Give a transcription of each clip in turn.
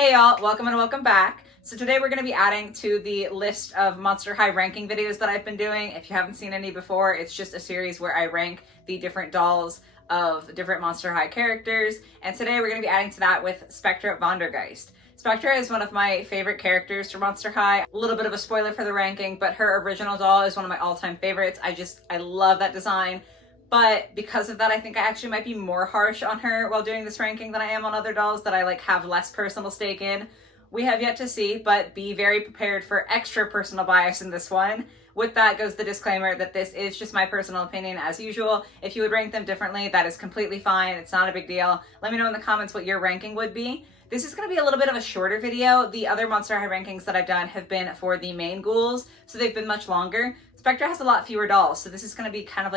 Hey y'all, welcome and welcome back. So today we're going to be adding to the list of Monster High ranking videos that I've been doing. If you haven't seen any before, it's just a series where I rank the different dolls of different Monster High characters. And today we're going to be adding to that with Spectra Vondergeist. Spectra is one of my favorite characters from Monster High. A little bit of a spoiler for the ranking, but her original doll is one of my all-time favorites. I love that design. But because of that, I think I actually might be more harsh on her while doing this ranking than I am on other dolls that I have less personal stake in. We have yet to see, but be very prepared for extra personal bias in this one. With that goes the disclaimer that this is just my personal opinion as usual. If you would rank them differently, that is completely fine. It's not a big deal. Let me know in the comments what your ranking would be. This is going to be a little bit of a shorter video. The other Monster High rankings that I've done have been for the main ghouls, so they've been much longer. Spectra has a lot fewer dolls, so this is going to be kind of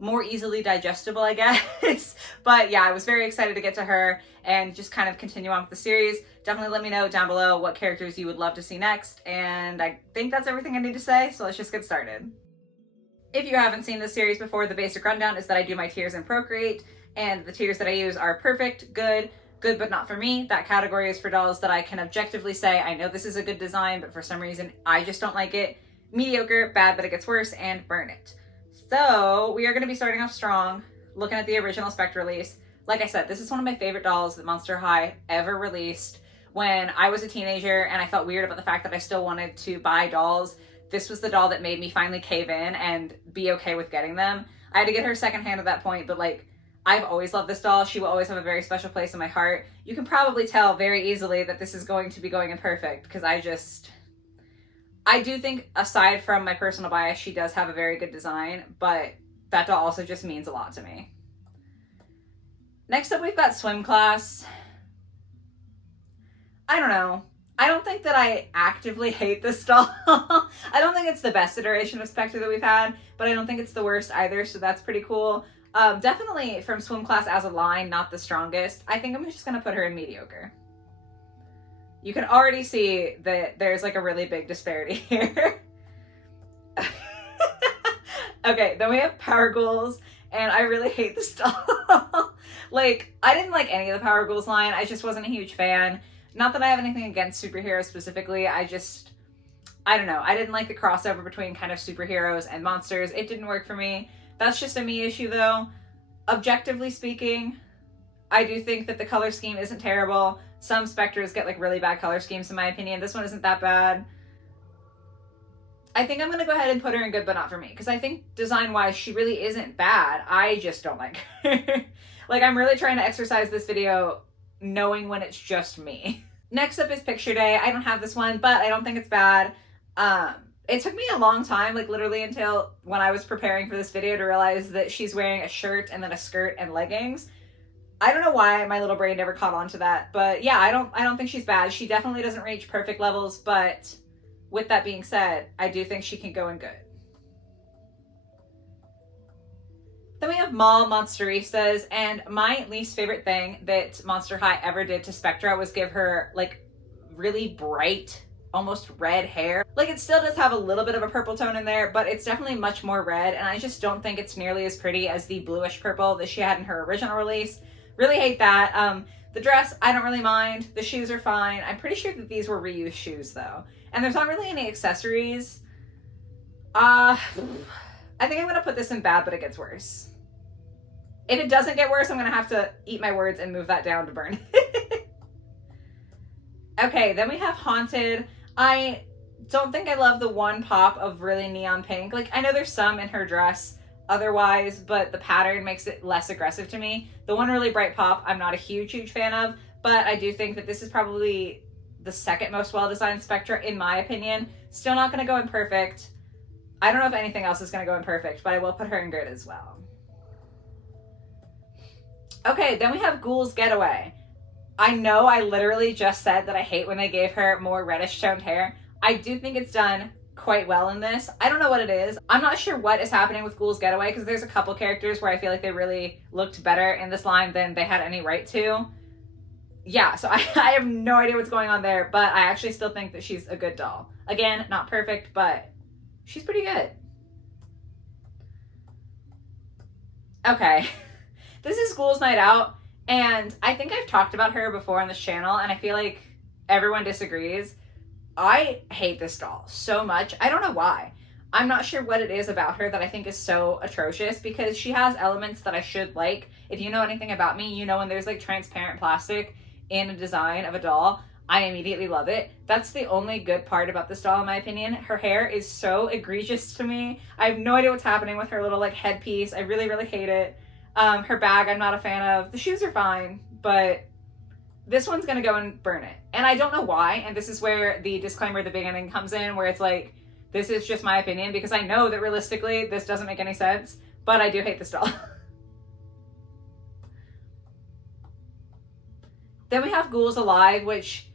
more easily digestible, I guess. But yeah, I was very excited to get to her and just kind of continue on with the series. Definitely let me know down below what characters you would love to see next. And I think that's everything I need to say, so let's just get started. If you haven't seen this series before, the basic rundown is that I do my tiers in Procreate, and the tiers that I use are perfect, good but not for me. That category is for dolls that I can objectively say, I know this is a good design, but for some reason I just don't like it. Mediocre, bad but it gets worse, and burn it. So we are going to be starting off strong, looking at the original Spectra release. Like I said, this is one of my favorite dolls that Monster High ever released. When I was a teenager and I felt weird about the fact that I still wanted to buy dolls, this was the doll that made me finally cave in and be okay with getting them. I had to get her secondhand at that point, but I've always loved this doll. She will always have a very special place in my heart. You can probably tell very easily that this is going to be going in perfect because I do think, aside from my personal bias, she does have a very good design, but that doll also just means a lot to me. Next up, we've got Swim Class. I don't know. I don't think that I actively hate this doll. I don't think it's the best iteration of Spectre that we've had, but I don't think it's the worst either, so that's pretty cool. Definitely from Swim Class as a line, not the strongest. I think I'm just going to put her in mediocre. You can already see that there's a really big disparity here. Okay, then we have Power Ghouls, and I really hate this doll. I didn't like any of the Power Ghouls line. I just wasn't a huge fan. Not that I have anything against superheroes specifically. I don't know. I didn't like the crossover between kind of superheroes and monsters. It didn't work for me. That's just a me issue though. Objectively speaking, I do think that the color scheme isn't terrible. Some Spectres get really bad color schemes in my opinion. This one isn't that bad. I think I'm going to go ahead and put her in good but not for me, because I think design-wise she really isn't bad. I just don't like her. I'm really trying to exercise this video knowing when it's just me. Next up is Picture Day. I don't have this one, but I don't think it's bad. It took me a long time, literally until when I was preparing for this video, to realize that she's wearing a shirt and then a skirt and leggings. I don't know why my little brain never caught on to that, but yeah, I don't think she's bad. She definitely doesn't reach perfect levels, but with that being said, I do think she can go in good. Then we have Mall Monsteristas, and my least favorite thing that Monster High ever did to Spectra was give her really bright, almost red hair. It still does have a little bit of a purple tone in there, but it's definitely much more red, and I just don't think it's nearly as pretty as the bluish purple that she had in her original release. Really hate that. The dress, I don't really mind. The shoes are fine. I'm pretty sure that these were reused shoes though. And there's not really any accessories. I think I'm gonna put this in bad, but it gets worse. If it doesn't get worse, I'm gonna have to eat my words and move that down to burn. Okay, then we have Haunted. I don't think I love the one pop of really neon pink. I know there's some in her dress otherwise, but the pattern makes it less aggressive to me. The one really bright pop, I'm not a huge fan of, but I do think that this is probably the second most well-designed Spectra in my opinion. Still not going to go in perfect. I don't know if anything else is going to go in perfect, but I will put her in good as well. Okay, then we have Ghoul's Getaway. I know I literally just said that I hate when they gave her more reddish toned hair. I do think it's done quite well in this. I don't know what it is. I'm not sure what is happening with Ghoul's Getaway, because there's a couple characters where I feel like they really looked better in this line than they had any right to. Yeah, so I have no idea what's going on there, but I actually still think that she's a good doll. Again, not perfect, but she's pretty good. Okay, this is Ghoul's Night Out, and I think I've talked about her before on this channel, and I feel like everyone disagrees. I hate this doll so much. I don't know why. I'm not sure what it is about her that I think is so atrocious, because she has elements that I should like. If you know anything about me, you know when there's like transparent plastic in a design of a doll, I immediately love it. That's the only good part about this doll, in my opinion. Her hair is so egregious to me. I have no idea what's happening with her little like headpiece. I really, really hate it. Her bag, I'm not a fan of. The shoes are fine, but this one's gonna go and burn it. And I don't know why, and this is where the disclaimer at the beginning comes in, where it's like, this is just my opinion, because I know that realistically this doesn't make any sense, but I do hate this doll. Then we have Ghouls Alive, which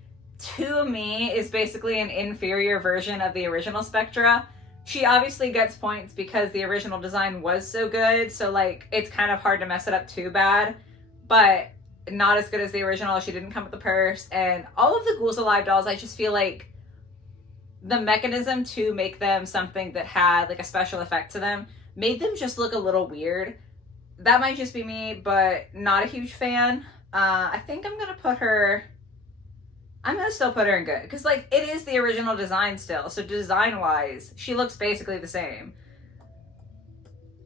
to me is basically an inferior version of the original Spectra. She obviously gets points because the original design was so good, so like it's kind of hard to mess it up too bad, but not as good as the original. She didn't come with the purse, and all of the Ghouls Alive dolls, I just feel like the mechanism to make them something that had like a special effect to them made them just look a little weird. That might just be me, but not a huge fan. I think I'm gonna still put her in good, because like it is the original design still, so design wise she looks basically the same.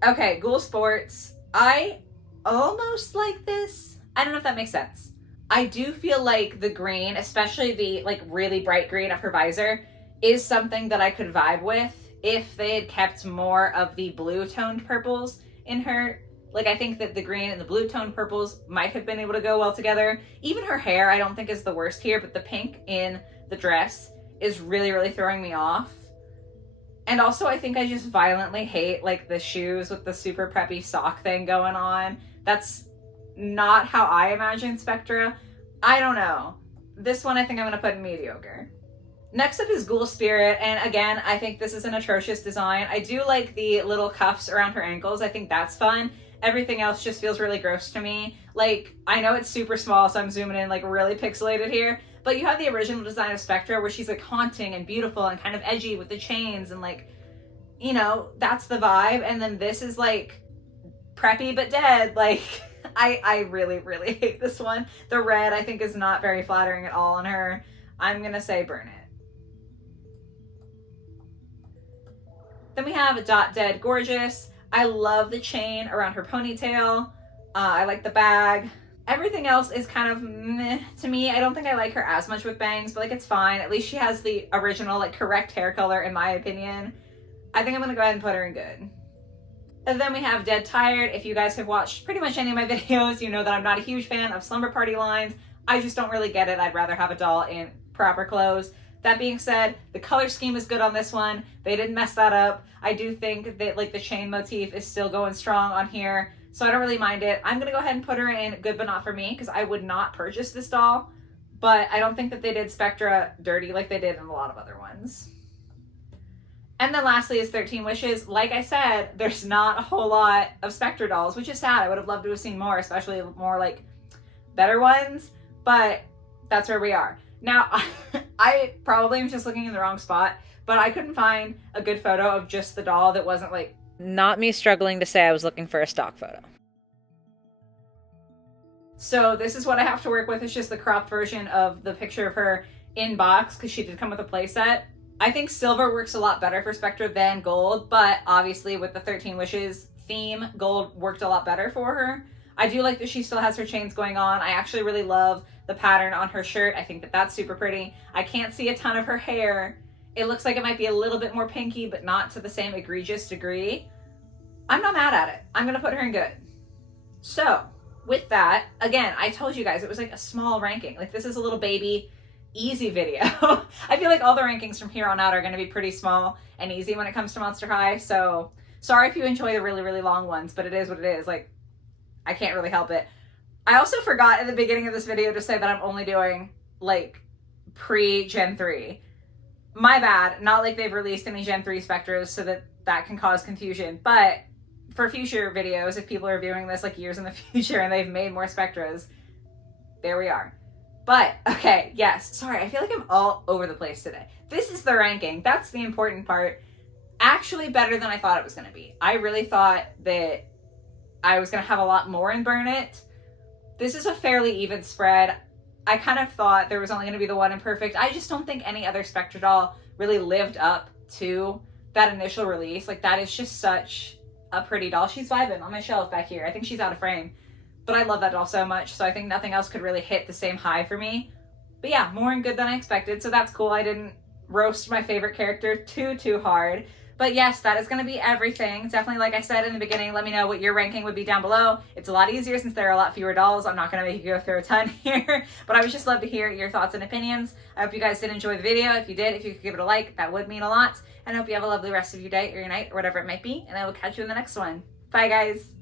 Okay, Ghoul Sports, I almost like this. I don't know if that makes sense. I do feel like the green, especially the like really bright green of her visor, is something that I could vibe with if they had kept more of the blue toned purples in her. Like, I think that the green and the blue toned purples might have been able to go well together. Even her hair, I don't think is the worst here, but the pink in the dress is really, really throwing me off. And also, I think I just violently hate, like, the shoes with the super preppy sock thing going on. That's not how I imagine Spectra. I don't know. This one I think I'm going to put in mediocre. Next up is Ghoul Spirit, and again, I think this is an atrocious design. I do like the little cuffs around her ankles. I think that's fun. Everything else just feels really gross to me. Like, I know it's super small, so I'm zooming in like really pixelated here, but you have the original design of Spectra where she's like haunting and beautiful and kind of edgy with the chains and like, you know, that's the vibe. And then this is like preppy but dead. Like, I really, really hate this one. The red I think is not very flattering at all on her. I'm gonna say burn it. Then we have Dot Dead Gorgeous. I love the chain around her ponytail. I like the bag. Everything else is kind of meh to me. I don't think I like her as much with bangs, but like it's fine. At least she has the original like correct hair color in my opinion. I think I'm gonna go ahead and put her in good. And then we have Dead Tired. If you guys have watched pretty much any of my videos, you know that I'm not a huge fan of slumber party lines. I just don't really get it. I'd rather have a doll in proper clothes. That being said, the color scheme is good on this one. They didn't mess that up. I do think that like the chain motif is still going strong on here, so I don't really mind it. I'm gonna go ahead and put her in good but not for me, because I would not purchase this doll, but I don't think that they did Spectra dirty like they did in a lot of other ones. And then lastly is 13 Wishes. Like I said, there's not a whole lot of Spectra dolls, which is sad. I would have loved to have seen more, especially more like better ones, but that's where we are. Now, I probably am just looking in the wrong spot, but I couldn't find a good photo of just the doll that wasn't like... Not me struggling to say I was looking for a stock photo. So this is what I have to work with. It's just the cropped version of the picture of her in box, because she did come with a playset. I think silver works a lot better for Spectra than gold, but obviously with the 13 Wishes theme, gold worked a lot better for her. I do like that she still has her chains going on. I actually really love the pattern on her shirt. I think that that's super pretty. I can't see a ton of her hair. It looks like it might be a little bit more pinky, but not to the same egregious degree. I'm not mad at it. I'm gonna put her in good. So with that, again, I told you guys it was like a small ranking. Like this is a little baby, easy video. I feel like all the rankings from here on out are gonna be pretty small and easy when it comes to Monster High. So sorry if you enjoy the really, really long ones, but it is what it is. Like, I can't really help it. I also forgot in the beginning of this video to say that I'm only doing like pre-Gen 3. My bad. Not like they've released any Gen 3 Spectras so that can cause confusion. But for future videos, if people are viewing this like years in the future and they've made more Spectras, there we are. But, okay, yes. Sorry, I feel like I'm all over the place today. This is the ranking. That's the important part. Actually better than I thought it was going to be. I really thought that I was going to have a lot more in Burn It. This is a fairly even spread. I kind of thought there was only going to be the one Imperfect. I just don't think any other Spectra doll really lived up to that initial release. Like, that is just such a pretty doll. She's vibing on my shelf back here. I think she's out of frame. But I love that doll so much, so I think nothing else could really hit the same high for me. But yeah, more and good than I expected, so that's cool. I didn't roast my favorite character too hard. But yes, that is going to be everything. Definitely, like I said in the beginning, let me know what your ranking would be down below. It's a lot easier since there are a lot fewer dolls. I'm not going to make you go through a ton here, but I would just love to hear your thoughts and opinions. I hope you guys did enjoy the video. If you did, if you could give it a like, that would mean a lot. And I hope you have a lovely rest of your day or your night or whatever it might be, and I will catch you in the next one. Bye, guys.